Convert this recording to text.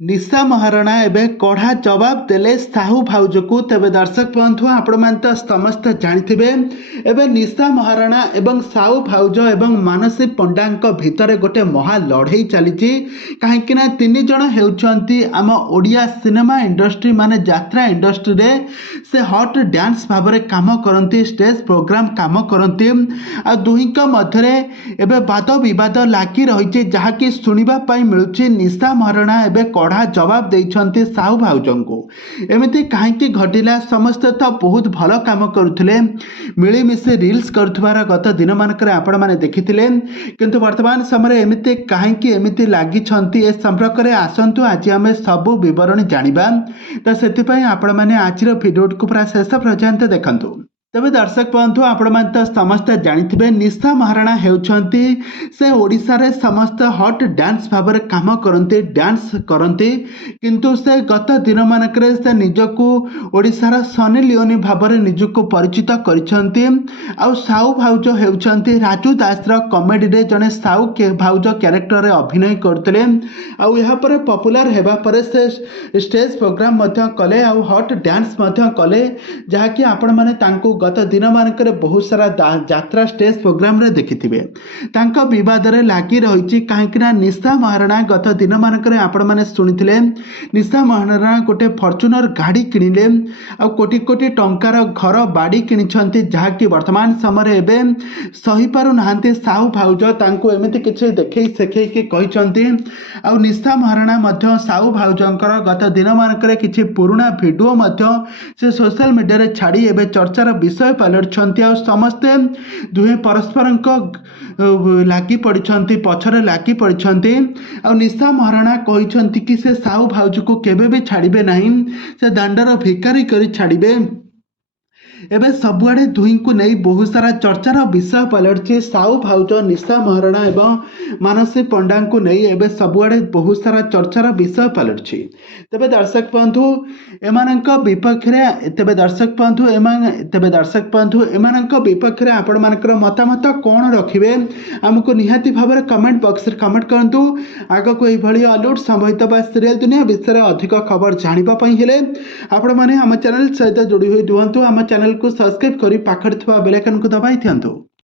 निशा महाराणा एबे कड़ा जवाब देले साहू भाउज को। तेबे दर्शक बंधु आपण मैंने तो समस्त जानिथिबे एबे निशा महाराणा एवं साहू भाउज एवं मानसी पंडा भितर गोटे महा लड़ई चली। कहीं तीन जन हेउचंती आम ओडिया सिनेमा इंडस्ट्री माने यात्रा इंडस्ट्री रे से हॉट डांस भाव में काम करती, स्टेज प्रोग्राम काम करती। आ दुहींक मध्यरे एबे वाद विवाद लागी रही जहाँकि शुणा मिलूँ। निशा महाराणा एबे कड़ा जवाब देइछंती साहू भाउजों को। एमती कहीं घटिला समस्ते तो बहुत भल काम करुले, मिलीमिशी रिल्स करुवार गत दिन मानक आपण मैंने देखिथिले। किंतु वर्तमान समय एमती कहीं एमती लगी ए संपर्क में आसतु आज आम सबू बरणी जाना। तो से आपण मैंने आज भिडियो को पूरा शेष पर्यंत देखंतु। तेबे दर्शक बंधु आपण मैंने तो समस्त जानिथिबे निशा महाराणा हेउछंती से ओडिशा रे समस्त हॉट डांस भाव में काम करते, डांस करते। किंतु से गत दिन मानकरे से निजको ओडिशार सनी लियोनी भाव में निजको परिचित करिसंती। आउ साहू भाउज हेउछंती राजू दासर कॉमेडी रे जने साहू भाउज कैरेक्टर रे अभिनय करते। आउ यहाँ पर पॉपुलर हेबा परे से स्टेज प्रोग्राम मध्य कले, आउ हॉट डांस मध्य कले, जहाँकि आपण माने तांको गत दिन मानक बहुत सारा यात्रा स्टेज प्रोग्राम रे देखिथिबे। तांको विवाद रे लागी रही कहीं निशा महाराणा गत दिन मानक आपण माने सुनिथिले निशा महाराणा गोटे फॉर्च्यूनर गाड़ी किनिले, आ कोटी कोटी टंकार घर बाड़ी किनिछंती, जहाँकि वर्तमान समय एबे सही पारु नाहंती साहू भाउज तांको एमिति किछि देखै सेखै के कहिसंती। आ निशा महाराणा मध्य साहू भाउजंकर गत दिन मानक किछि पुराना वीडियो मध्य से सोशल मीडिया रे छाड़ी एबे चर्चार विषय पलटुंट। समस्ते दुहे परस्पर लगी पड़ती, पछरे लगी पड़ती। निशा महाराणा कहते कि से साहू भाउज को केबे भी छाड़े नहीं, से दांडर भिकारी करी छाड़े। एबे सबुआड़े दुही को नहीं बहुत सारा चर्चार विषय पलटि। साहू भाउज निशा महाराणा एवं मानसी पंडा को नहीं एबे सबुआड़े बहुत सारा चर्चार विषय पलटि। तेबे दर्शक बंधु एमानक विपक्ष रे तेबे दर्शक बंधु एमानक विपक्ष रे आपण मानकर मतामत कौन रखिबे हमको निहाती भाव में कमेंट बॉक्स रे कमेंट करंतु। आग को एभली हॉलीवुड संबंधित बा सीरियल दुनिया विषय में अधिक खबर जानिबा पई हेले आपण माने हम चैनल सहित जोड़ी होई रुहंतु। हम चैनल को सब्सक्राइब करी पाखरे थिबा बेल आइकन को दबाई थियंतु।